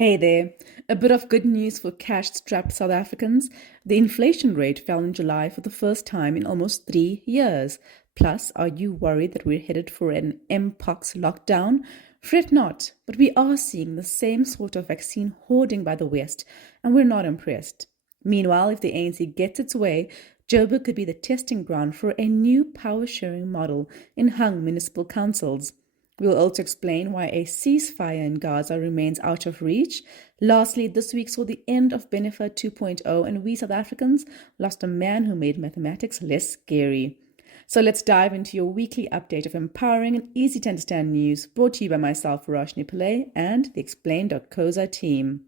Hey there. A bit of good news for cash-strapped South Africans. The inflation rate fell in July for the first time in almost 3 years. Plus, are you worried that we're headed for an Mpox lockdown? Fret not, but we are seeing the same sort of vaccine hoarding by the West, and we're not impressed. Meanwhile, if the ANC gets its way, Joburg could be the testing ground for a new power-sharing model in hung municipal councils. We'll also explain why a ceasefire in Gaza remains out of reach. Lastly, this week saw the end of Bennifer 2.0, and we South Africans lost a man who made mathematics less scary. So let's dive into your weekly update of empowering and easy to understand news, brought to you by myself, Verashni Pillay, and the Explain.coza team.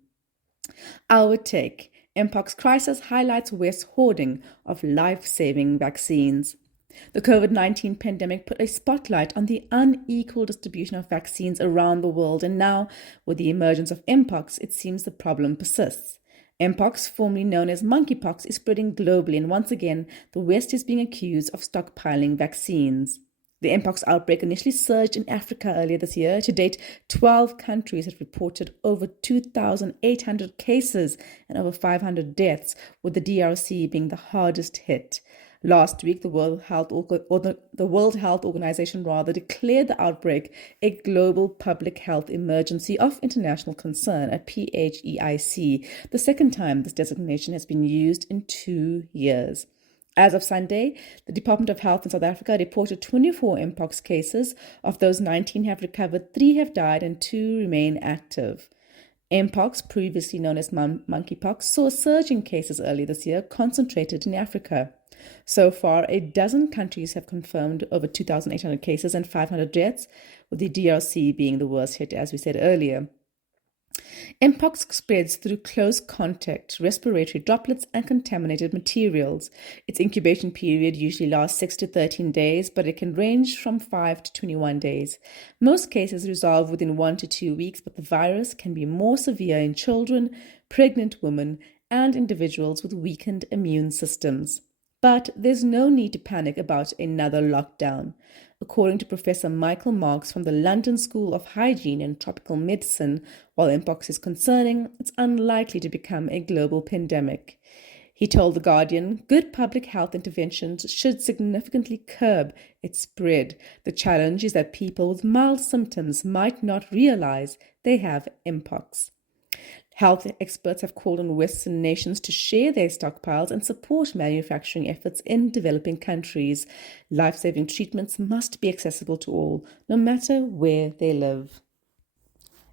Our take: Mpox crisis highlights West's hoarding of life-saving vaccines. The COVID-19 pandemic put a spotlight on the unequal distribution of vaccines around the world, and now, with the emergence of Mpox, it seems the problem persists. Mpox, formerly known as monkeypox, is spreading globally, and once again, the West is being accused of stockpiling vaccines. The Mpox outbreak initially surged in Africa earlier this year. To date, 12 countries have reported over 2,800 cases and over 500 deaths, with the DRC being the hardest hit. Last week, the World Health Organization declared the outbreak a global public health emergency of international concern, a PHEIC, the second time this designation has been used in 2 years. As of Sunday, the Department of Health in South Africa reported 24 Mpox cases. Of those, 19 have recovered, 3 have died, and 2 remain active. Mpox, previously known as monkeypox, saw a surge in cases early this year, concentrated in Africa. So far, a dozen countries have confirmed over 2,800 cases and 500 deaths, with the DRC being the worst hit, as we said earlier. Mpox spreads through close contact, respiratory droplets, and contaminated materials. Its incubation period usually lasts 6 to 13 days, but it can range from 5 to 21 days. Most cases resolve within 1 to 2 weeks, but the virus can be more severe in children, pregnant women, and individuals with weakened immune systems. But there's no need to panic about another lockdown. According to Professor Michael Marks from the London School of Hygiene and Tropical Medicine, while Mpox is concerning, it's unlikely to become a global pandemic. He told The Guardian, good public health interventions should significantly curb its spread. The challenge is that people with mild symptoms might not realize they have Mpox. Health experts have called on Western nations to share their stockpiles and support manufacturing efforts in developing countries. Life-saving treatments must be accessible to all, no matter where they live.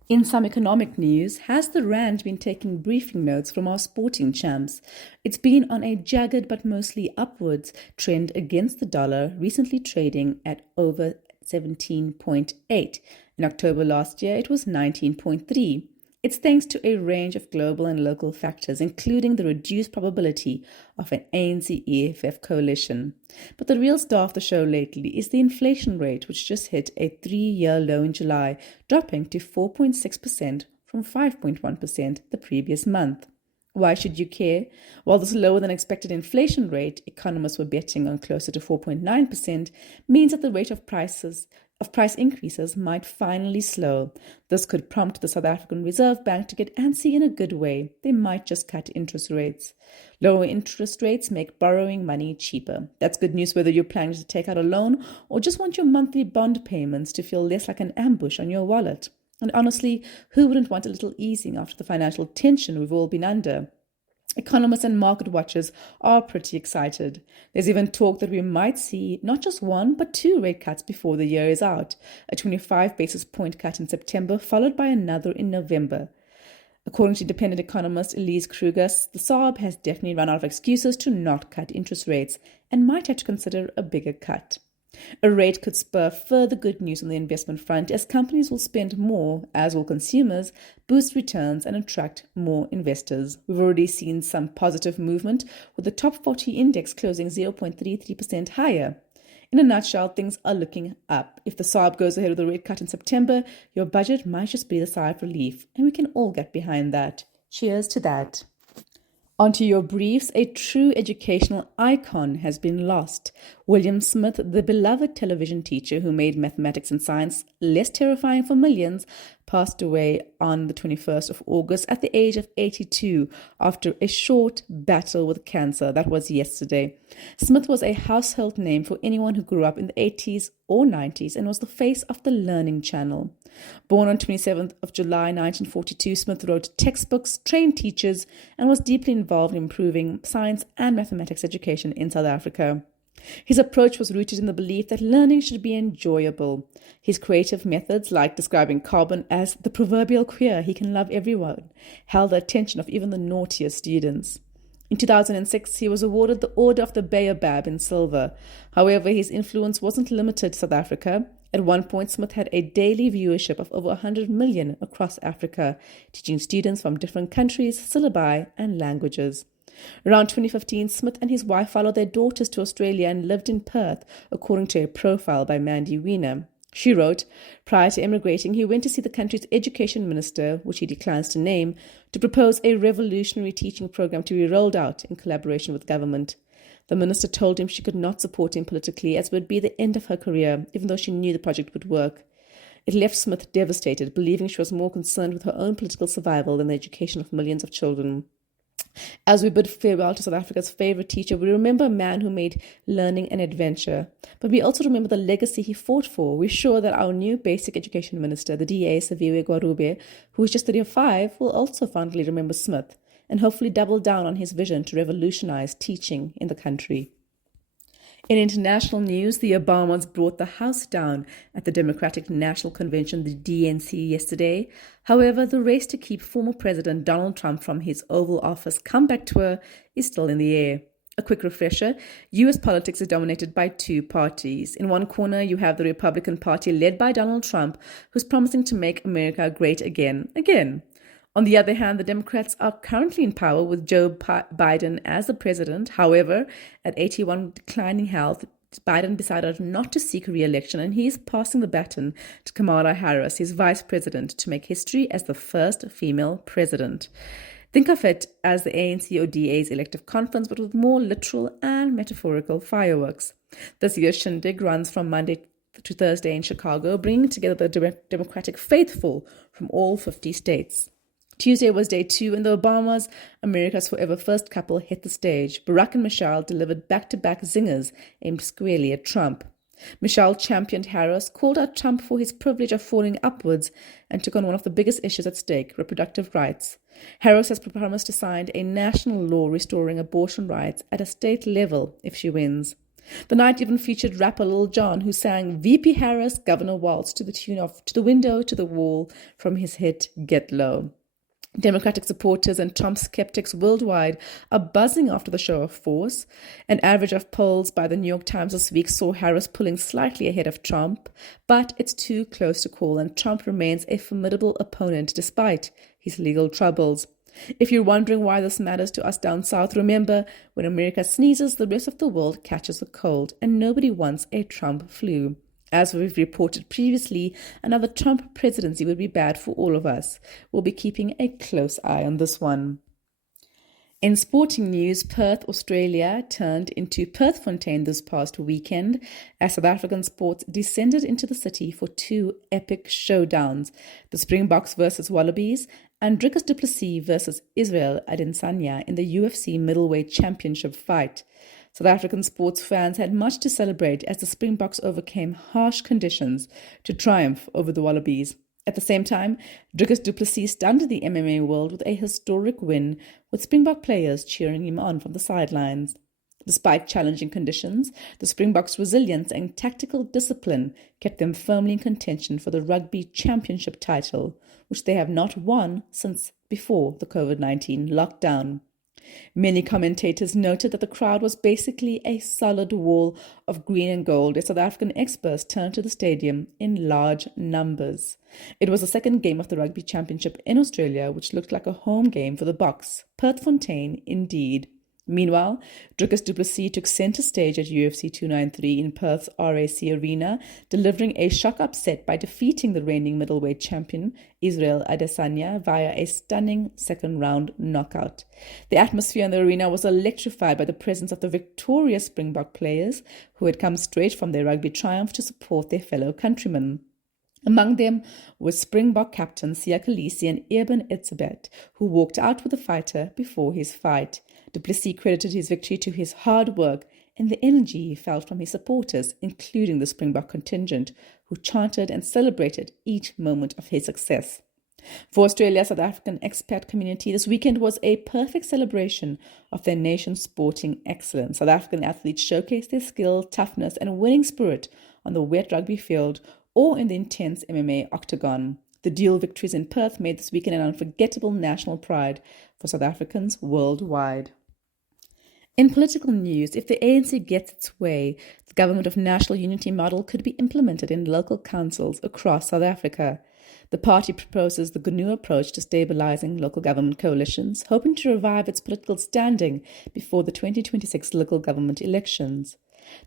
In some economic news, has the Rand been taking briefing notes from our sporting champs? It's been on a jagged but mostly upwards trend against the dollar, recently trading at over 17.8. In October last year, it was 19.3. It's thanks to a range of global and local factors, including the reduced probability of an ANC-EFF coalition. But the real star of the show lately is the inflation rate, which just hit a 3-year low in July, dropping to 4.6% from 5.1% the previous month. Why should you care? While this lower than expected inflation rate, economists were betting on closer to 4.9%, means that the rate of price increases might finally slow. This could prompt the South African Reserve Bank to get antsy in a good way. They might just cut interest rates. Lower interest rates make borrowing money cheaper. That's good news whether you're planning to take out a loan or just want your monthly bond payments to feel less like an ambush on your wallet. And honestly, who wouldn't want a little easing after the financial tension we've all been under? Economists and market watchers are pretty excited. There's even talk that we might see not just 1 but 2 rate cuts before the year is out, a 25 basis point cut in September followed by another in November. According to independent economist Elise Kruger, the SARB has definitely run out of excuses to not cut interest rates and might have to consider a bigger cut. A rate could spur further good news on the investment front, as companies will spend more, as will consumers, boost returns and attract more investors. We've already seen some positive movement, with the top 40 index closing 0.33% higher. In a nutshell, things are looking up. If the SARB goes ahead with a rate cut in September, your budget might just be a sigh of relief, and we can all get behind that. Cheers to that. Onto your briefs, a true educational icon has been lost. William Smith, the beloved television teacher who made mathematics and science less terrifying for millions, passed away on the 21st of August at the age of 82 after a short battle with cancer. That was yesterday. Smith was a household name for anyone who grew up in the 80s or 90s and was the face of the Learning Channel. Born on 27th of July 1942, Smith wrote textbooks, trained teachers, and was deeply involved in improving science and mathematics education in South Africa. His approach was rooted in the belief that learning should be enjoyable. His creative methods, like describing carbon as the proverbial queer he can love everyone, held the attention of even the naughtiest students. In 2006, he was awarded the Order of the Baobab in silver. However, his influence wasn't limited to South Africa. At one point, Smith had a daily viewership of over 100 million across Africa, teaching students from different countries, syllabi, and languages. Around 2015, Smith and his wife followed their daughters to Australia and lived in Perth, according to a profile by Mandy Wiener. She wrote, prior to emigrating, he went to see the country's education minister, which he declines to name, to propose a revolutionary teaching program to be rolled out in collaboration with government. The minister told him she could not support him politically as it would be the end of her career, even though she knew the project would work. It left Smith devastated, believing she was more concerned with her own political survival than the education of millions of children. As we bid farewell to South Africa's favourite teacher, we remember a man who made learning an adventure. But we also remember the legacy he fought for. We're sure that our new basic education minister, the DA, Saviwe Gwarube, who is just 35, will also fondly remember Smith and hopefully double down on his vision to revolutionize teaching in the country. In international news, the Obamas brought the House down at the Democratic National Convention, the DNC, yesterday. However, the race to keep former President Donald Trump from his Oval Office comeback tour is still in the air. A quick refresher, U.S. politics is dominated by two parties. In one corner, you have the Republican Party led by Donald Trump, who's promising to make America great again. On the other hand, the Democrats are currently in power with Joe Biden as the president. However, at 81 declining health, Biden decided not to seek re-election, and he is passing the baton to Kamala Harris, his vice president, to make history as the first female president. Think of it as the ANC or DA's elective conference, but with more literal and metaphorical fireworks. This year's shindig runs from Monday to Thursday in Chicago, bringing together the Democratic faithful from all 50 states. Tuesday was day 2, and the Obamas, America's forever first couple, hit the stage. Barack and Michelle delivered back-to-back zingers aimed squarely at Trump. Michelle championed Harris, called out Trump for his privilege of falling upwards, and took on one of the biggest issues at stake, reproductive rights. Harris has promised to sign a national law restoring abortion rights at a state level if she wins. The night even featured rapper Lil Jon, who sang VP Harris, Governor Waltz to the tune of To the Window, to the Wall from his hit Get Low. Democratic supporters and Trump skeptics worldwide are buzzing after the show of force. An average of polls by the New York Times this week saw Harris pulling slightly ahead of Trump, but it's too close to call, and Trump remains a formidable opponent despite his legal troubles. If you're wondering why this matters to us down south, remember, when America sneezes, the rest of the world catches a cold, and nobody wants a Trump flu. As we've reported previously, another Trump presidency would be bad for all of us. We'll be keeping a close eye on this one. In sporting news, Perth, Australia turned into Perthfontein this past weekend as South African sports descended into the city for two epic showdowns, the Springboks versus Wallabies and Dricus du Plessis versus Israel Adesanya in the UFC middleweight championship fight. South African sports fans had much to celebrate as the Springboks overcame harsh conditions to triumph over the Wallabies. At the same time, Dricus du Plessis stunned the MMA world with a historic win, with Springbok players cheering him on from the sidelines. Despite challenging conditions, the Springboks' resilience and tactical discipline kept them firmly in contention for the Rugby Championship title, which they have not won since before the COVID-19 lockdown. Many commentators noted that the crowd was basically a solid wall of green and gold as South African experts turned to the stadium in large numbers. It was the second game of the Rugby Championship in Australia, which looked like a home game for the Boks. Perthfontein, indeed. Meanwhile, Dricus du Plessis took centre stage at UFC 293 in Perth's RAC Arena, delivering a shock upset by defeating the reigning middleweight champion Israel Adesanya via a stunning second-round knockout. The atmosphere in the arena was electrified by the presence of the victorious Springbok players, who had come straight from their rugby triumph to support their fellow countrymen. Among them was Springbok captain Siya Kolisi and Eben Etzebeth, who walked out with the fighter before his fight. Du Plessis credited his victory to his hard work and the energy he felt from his supporters, including the Springbok contingent, who chanted and celebrated each moment of his success. For Australia's South African expat community, this weekend was a perfect celebration of their nation's sporting excellence. South African athletes showcased their skill, toughness, and winning spirit on the wet rugby field or in the intense MMA octagon. The dual victories in Perth made this weekend an unforgettable national pride for South Africans worldwide. In political news, if the ANC gets its way, the government of national unity model could be implemented in local councils across South Africa. The party proposes the GNU approach to stabilizing local government coalitions, hoping to revive its political standing before the 2026 local government elections.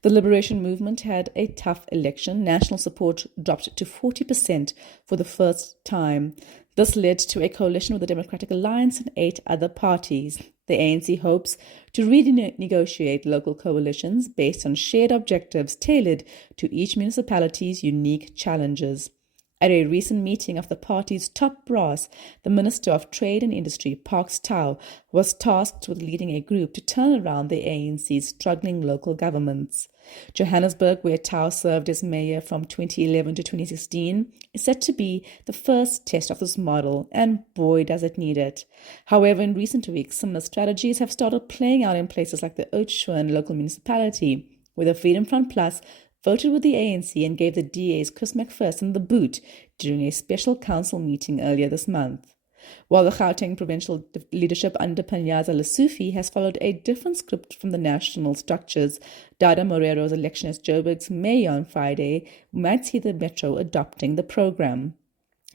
The Liberation Movement had a tough election. National support dropped to 40% for the first time. This led to a coalition with the Democratic Alliance and 8 other parties. The ANC hopes to renegotiate local coalitions based on shared objectives tailored to each municipality's unique challenges. At a recent meeting of the party's top brass, the Minister of Trade and Industry, Parks Tau, was tasked with leading a group to turn around the ANC's struggling local governments. Johannesburg, where Tau served as mayor from 2011 to 2016, is set to be the first test of this model, and boy does it need it. However, in recent weeks, similar strategies have started playing out in places like the Oudtshoorn local municipality, where the Freedom Front Plus voted with the ANC and gave the DA's Chris McPherson the boot during a special council meeting earlier this month. While the Gauteng provincial leadership under Panyaza Lesufi has followed a different script from the national structures, Dada Morero's election as Joburg's mayor on Friday might see the metro adopting the program.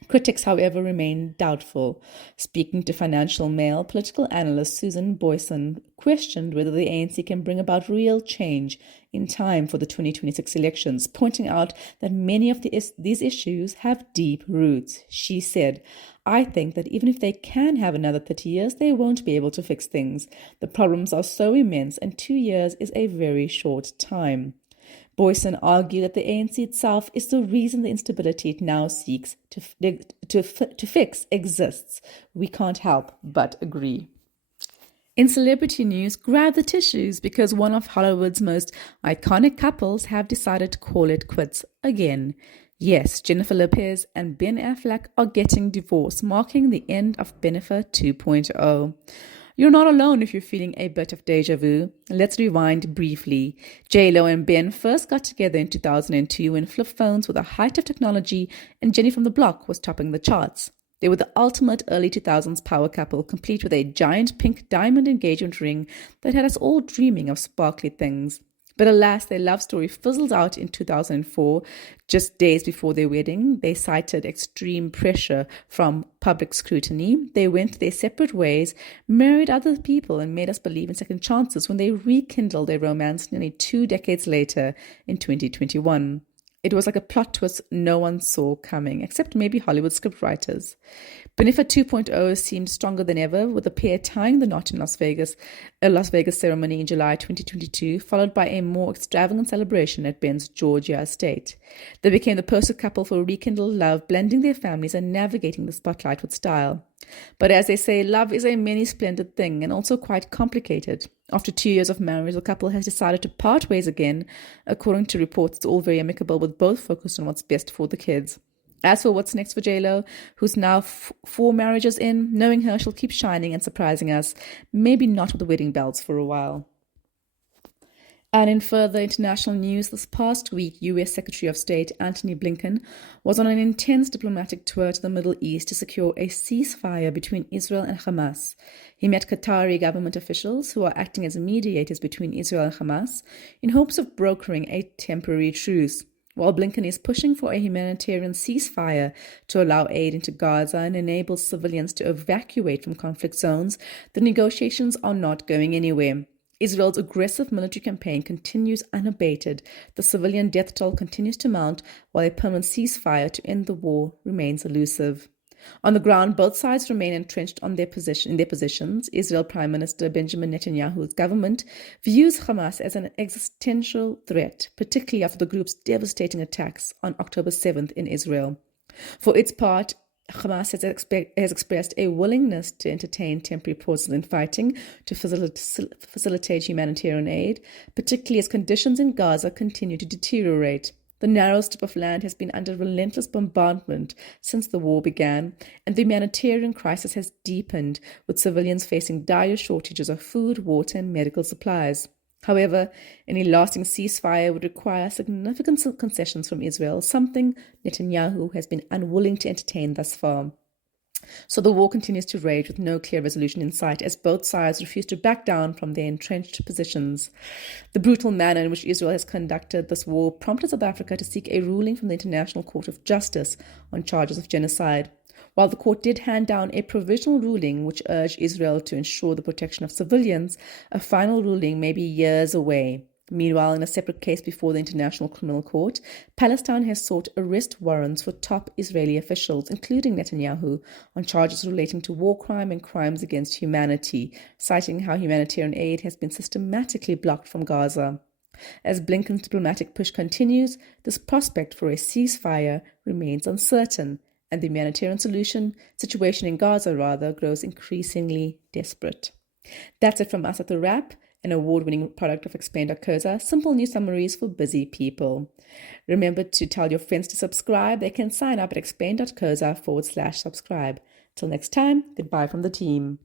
Critics, however, remain doubtful. Speaking to Financial Mail, political analyst Susan Boyson questioned whether the ANC can bring about real change in time for the 2026 elections, pointing out that many of these issues have deep roots. She said, "I think that even if they can have another 30 years, they won't be able to fix things. The problems are so immense, and 2 years is a very short time." Boyson argued that the ANC itself is the reason the instability it now seeks to fix exists. We can't help but agree. In celebrity news, grab the tissues because one of Hollywood's most iconic couples have decided to call it quits again. Yes, Jennifer Lopez and Ben Affleck are getting divorced, marking the end of Bennifer 2.0. You're not alone if you're feeling a bit of deja vu. Let's rewind briefly. J-Lo and Ben first got together in 2002 when flip phones were the height of technology and Jenny from the Block was topping the charts. They were the ultimate early 2000s power couple, complete with a giant pink diamond engagement ring that had us all dreaming of sparkly things. But alas, their love story fizzled out in 2004, just days before their wedding. They cited extreme pressure from public scrutiny. They went their separate ways, married other people, and made us believe in second chances when they rekindled their romance nearly 2 decades later in 2021. It was like a plot twist no one saw coming, except maybe Hollywood scriptwriters. Bennifer 2.0 seemed stronger than ever, with the pair tying the knot in a Las Vegas ceremony in July 2022, followed by a more extravagant celebration at Ben's Georgia estate. They became the perfect couple for rekindled love, blending their families and navigating the spotlight with style. But as they say, love is a many splendid thing and also quite complicated. After 2 years of marriage, the couple has decided to part ways again. According to reports, it's all very amicable, with both focused on what's best for the kids. As for what's next for J-Lo, who's now 4 marriages in, knowing her, she'll keep shining and surprising us, maybe not with the wedding bells for a while. And in further international news, this past week, U.S. Secretary of State Antony Blinken was on an intense diplomatic tour to the Middle East to secure a ceasefire between Israel and Hamas. He met Qatari government officials who are acting as mediators between Israel and Hamas in hopes of brokering a temporary truce. While Blinken is pushing for a humanitarian ceasefire to allow aid into Gaza and enable civilians to evacuate from conflict zones, the negotiations are not going anywhere. Israel's aggressive military campaign continues unabated. The civilian death toll continues to mount, while a permanent ceasefire to end the war remains elusive. On the ground, both sides remain entrenched in their positions. Israel Prime Minister Benjamin Netanyahu's government views Hamas as an existential threat, particularly after the group's devastating attacks on October 7th in Israel. For its part, Hamas has expressed a willingness to entertain temporary pauses in fighting to facilitate humanitarian aid, particularly as conditions in Gaza continue to deteriorate. The narrow strip of land has been under relentless bombardment since the war began, and the humanitarian crisis has deepened, with civilians facing dire shortages of food, water, and medical supplies. However, any lasting ceasefire would require significant concessions from Israel, something Netanyahu has been unwilling to entertain thus far. So the war continues to rage with no clear resolution in sight as both sides refuse to back down from their entrenched positions. The brutal manner in which Israel has conducted this war prompted South Africa to seek a ruling from the International Court of Justice on charges of genocide. While the court did hand down a provisional ruling which urged Israel to ensure the protection of civilians, a final ruling may be years away. Meanwhile, in a separate case before the International Criminal Court, Palestine has sought arrest warrants for top Israeli officials, including Netanyahu, on charges relating to war crime and crimes against humanity, citing how humanitarian aid has been systematically blocked from Gaza. As Blinken's diplomatic push continues, this prospect for a ceasefire remains uncertain, and the humanitarian situation in Gaza, grows increasingly desperate. That's it from us at The Wrap, an award-winning product of Explain.coza, simple news summaries for busy people. Remember to tell your friends to subscribe. They can sign up at explain.coza/subscribe. Till next time, goodbye from the team.